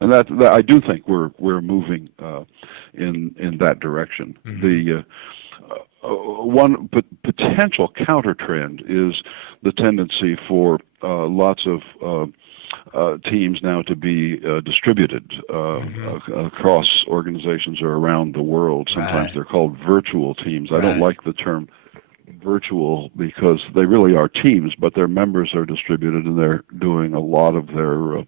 and that I do think we're moving in that direction. Mm-hmm. The one potential counter trend is the tendency for lots of teams now to be distributed across organizations or around the world. Sometimes Right. they're called virtual teams. I Right. don't like the term virtual because they really are teams, but their members are distributed and they're doing a lot of their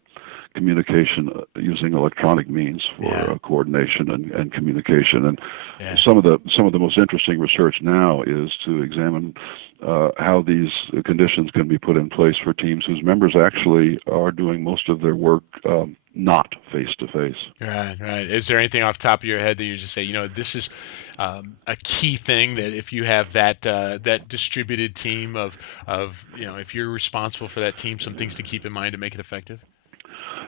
communication using electronic means for coordination and communication. And some of the most interesting research now is to examine how these conditions can be put in place for teams whose members actually are doing most of their work not face to face. Right, right. Is there anything off the top of your head that you just say, this is a key thing, that if you have that distributed team of if you're responsible for that team, some things to keep in mind to make it effective?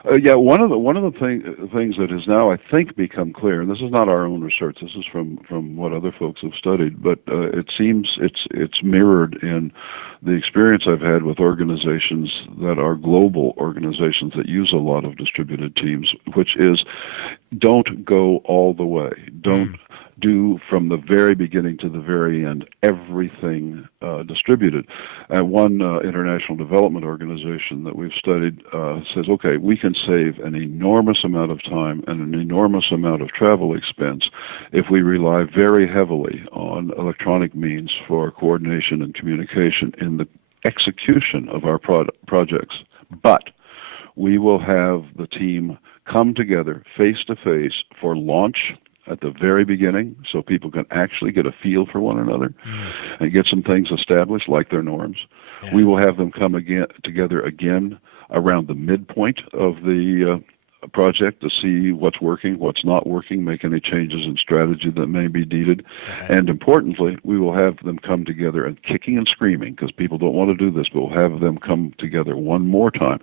One of the things that has now, I think, become clear, and this is not our own research, this is from what other folks have studied, but it seems it's mirrored in the experience I've had with organizations that are global organizations that use a lot of distributed teams, which is don't go all the way. Don't do from the very beginning to the very end everything distributed. And one international development organization that we've studied says, okay, we can save an enormous amount of time and an enormous amount of travel expense if we rely very heavily on electronic means for coordination and communication in the execution of our projects. But we will have the team come together face to face for launch at the very beginning, so people can actually get a feel for one another and get some things established like their norms. We will have them come together again around the midpoint of the project to see what's working, what's not working, make any changes in strategy that may be needed. And importantly, we will have them come together and kicking and screaming, because people don't want to do this, but we'll have them come together one more time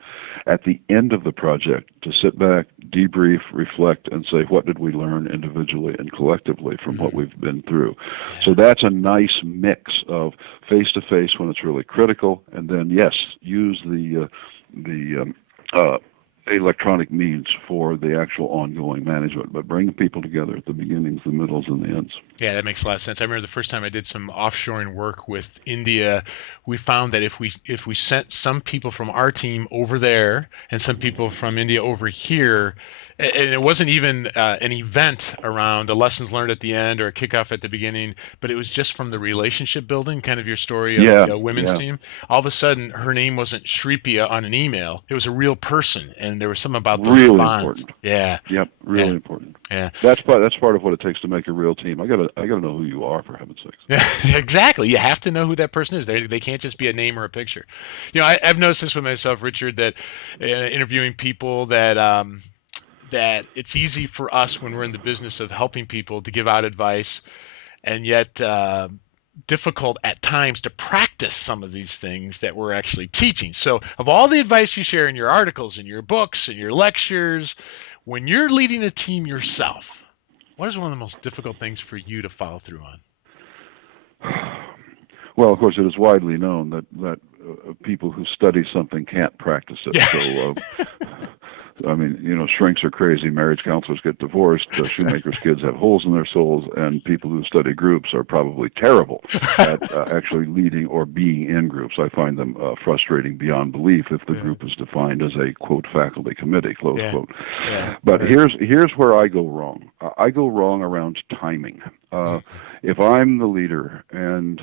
at the end of the project to sit back, debrief, reflect, and say, what did we learn individually and collectively from what we've been through? So that's a nice mix of face-to-face when it's really critical, and then, yes, use the electronic means for the actual ongoing management, but bring people together at the beginnings, the middles, and the ends. Yeah, that makes a lot of sense. I remember the first time I did some offshoring work with India, we found that if we sent some people from our team over there and some people from India over here, and it wasn't even an event around a lessons learned at the end or a kickoff at the beginning, but it was just from the relationship building, kind of your story of the women's team. All of a sudden, her name wasn't Shripia on an email. It was a real person, and there was something about the really bonds. Important. Yeah. Yep. Really important. Yeah. That's part of what it takes to make a real team. I gotta know who you are, for heaven's sakes. Yeah, exactly. You have to know who that person is. They can't just be a name or a picture. I've noticed this with myself, Richard, that interviewing people that it's easy for us when we're in the business of helping people to give out advice, and yet difficult at times to practice some of these things that we're actually teaching. So of all the advice you share in your articles, in your books, in your lectures, when you're leading a team yourself, what is one of the most difficult things for you to follow through on? Well, of course, it is widely known that people who study something can't practice it. Yeah. So, I mean, shrinks are crazy, marriage counselors get divorced, shoemakers' kids have holes in their souls, and people who study groups are probably terrible at actually leading or being in groups. I find them frustrating beyond belief if the group is defined as a, quote, faculty committee, close quote. Yeah. But here's where I go wrong. I go wrong around timing. If I'm the leader and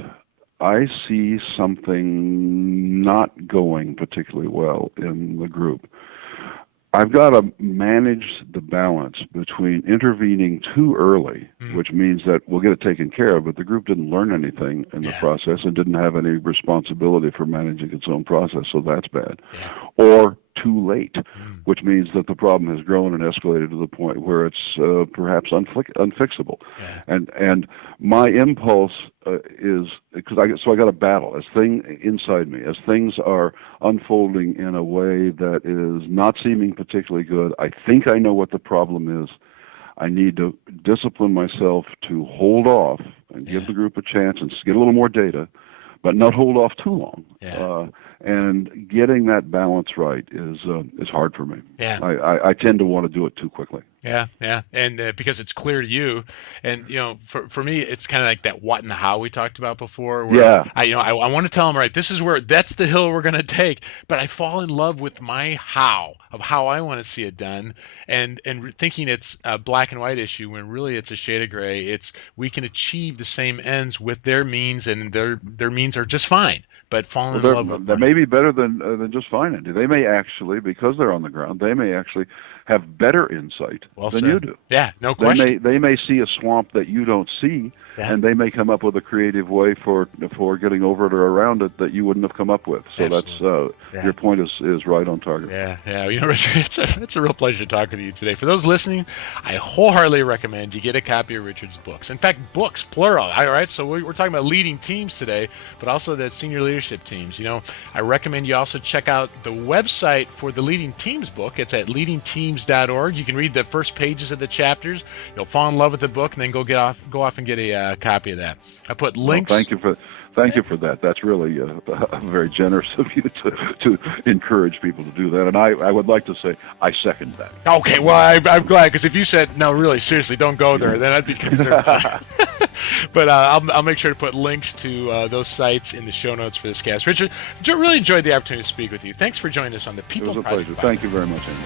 I see something not going particularly well in the group, I've got to manage the balance between intervening too early, which means that we'll get it taken care of, but the group didn't learn anything in the process and didn't have any responsibility for managing its own process, so that's bad. Or too late, which means that the problem has grown and escalated to the point where it's perhaps unfixable. And my impulse is, I got to battle inside me as things are unfolding in a way that is not seeming particularly good. I think I know what the problem is. I need to discipline myself to hold off and give the group a chance and get a little more data, but not hold off too long. Yeah. And getting that balance right is hard for me. Yeah. I tend to want to do it too quickly. Yeah, yeah, and because it's clear to you, and for me, it's kind of like that what and how we talked about before. Where Yeah. I want to tell them, right, this is that's the hill we're going to take, but I fall in love with my how of how I want to see it done, and thinking it's a black and white issue when really it's a shade of gray. It's we can achieve the same ends with their means, and their means are just fine. But falling in love with that may be better than just fine. They may actually, because they're on the ground, they may actually have better insight than you do. Yeah, no question. They may see a swamp that you don't see, and they may come up with a creative way for getting over it or around it that you wouldn't have come up with. So that's your point is right on target. Yeah. Richard, it's a real pleasure talking to you today. For those listening, I wholeheartedly recommend you get a copy of Richard's books. In fact, books plural. All right, so we're talking about leading teams today, but also the senior leadership teams. I recommend you also check out the website for the Leading Teams book. It's at leadingteams.org. You can read the first pages of the chapters. You'll fall in love with the book, and then go off and get a copy of that. I put links. Well, thank you for that. That's really very generous of you to encourage people to do that. And I would like to say I second that. Okay, well, I'm glad, because if you said, no, really, seriously, don't go there, then I'd be concerned. But I'll make sure to put links to those sites in the show notes for this cast. Richard, really enjoyed the opportunity to speak with you. Thanks for joining us on the People Project. It was a pleasure. Thank you very much, Andy.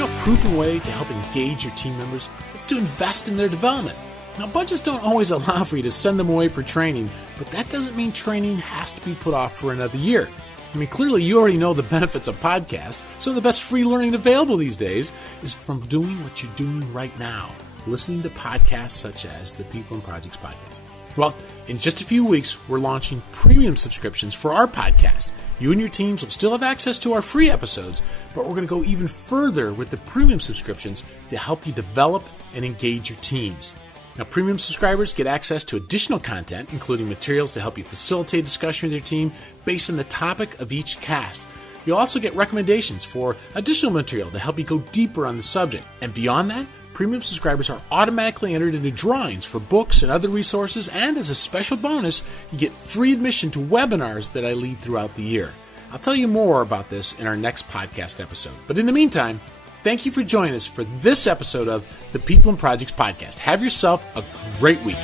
A proven way to help engage your team members is to invest in their development. Now, budgets don't always allow for you to send them away for training, but that doesn't mean training has to be put off for another year. I mean, clearly you already know the benefits of podcasts, so the best free learning available these days is from doing what you're doing right now, listening to podcasts such as the People and Projects podcast. Well, in just a few weeks, we're launching premium subscriptions for our podcast. You and your teams will still have access to our free episodes, but we're going to go even further with the premium subscriptions to help you develop and engage your teams. Now, premium subscribers get access to additional content, including materials to help you facilitate discussion with your team based on the topic of each cast. You'll also get recommendations for additional material to help you go deeper on the subject. And beyond that, premium subscribers are automatically entered into drawings for books and other resources, and as a special bonus, you get free admission to webinars that I lead throughout the year. I'll tell you more about this in our next podcast episode. But in the meantime, thank you for joining us for this episode of the People and Projects podcast. Have yourself a great week.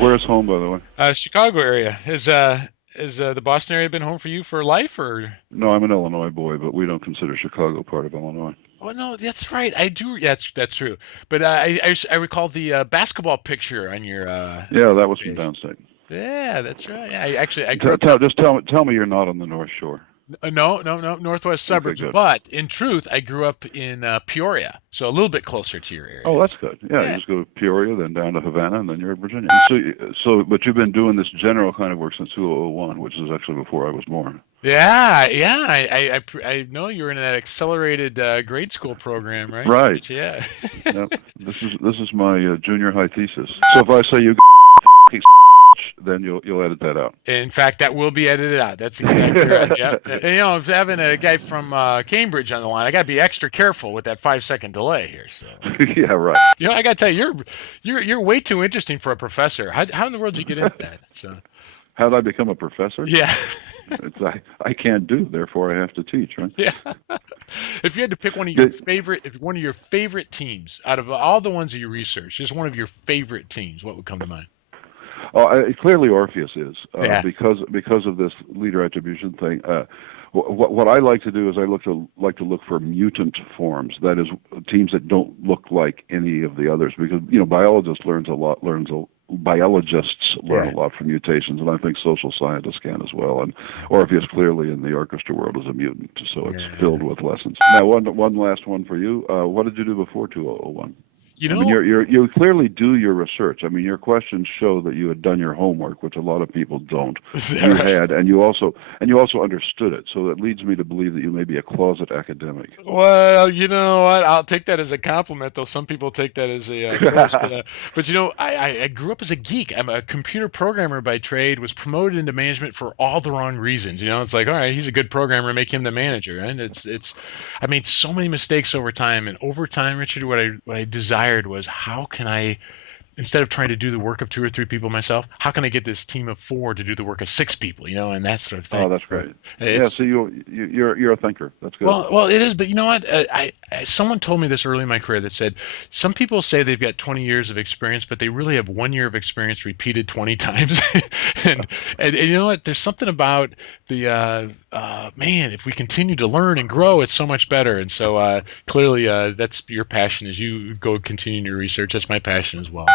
Where's home, by the way? Chicago area. Is the Boston area been home for you for life, or? No, I'm an Illinois boy, but we don't consider Chicago part of Illinois. Oh no, that's right. I do. Yeah, that's true. But I recall the basketball picture on your. Yeah, that was from downstate. Yeah, that's right. Just tell me you're not on the North Shore. No, northwest suburbs. Okay, but in truth, I grew up in Peoria, so a little bit closer to your area. Oh, that's good. Yeah, you just go to Peoria, then down to Havana, and then you're in Virginia. But you've been doing this general kind of work since 2001, which is actually before I was born. Yeah. I know you were in that accelerated grade school program, right? Right. Yeah. Yep. This is my junior high thesis. So if I say you then you'll edit that out. In fact, that will be edited out. That's exactly right. Yep. And, having a guy from Cambridge on the line, I got to be extra careful with that 5-second delay here. So. Yeah, right. I got to tell you, you're way too interesting for a professor. How in the world did you get into that? So. How did I become a professor? Yeah. I can't do, therefore I have to teach, right? Yeah. If you had to pick one of your favorite teams out of all the ones that you researched, just one of your favorite teams, what would come to mind? Clearly Orpheus is because of this leader attribution thing. What I like to do is I like to look for mutant forms. That is, teams that don't look like any of the others, because biologists learn a lot from mutations, and I think social scientists can as well. And Orpheus clearly in the orchestra world is a mutant, so it's filled with lessons. Now, one last one for you. What did you do before 2001? You I know, mean, you clearly do your research. I mean, your questions show that you had done your homework, which a lot of people don't. You right? had, and you also understood it. So that leads me to believe that you may be a closet academic. Well, you know what? I'll take that as a compliment, though some people take that as a curse. But you know, I grew up as a geek. I'm a computer programmer by trade. Was promoted into management for all the wrong reasons. You know, it's like, all right, he's a good programmer, make him the manager. And I made so many mistakes over time. And over time, Richard, what I desired was, how can I, instead of trying to do the work of 2 or 3 people myself, how can I get this team of 4 to do the work of 6 people? You know, and that sort of thing. Oh, that's great. Yeah, so you're a thinker. That's good. Well, it is, but you know what? Someone told me this early in my career that said some people say they've got 20 years of experience, but they really have 1 year of experience repeated 20 times. and you know what? There's something about the man. If we continue to learn and grow, it's so much better. And so clearly, that's your passion. As you go continue your research, that's my passion as well.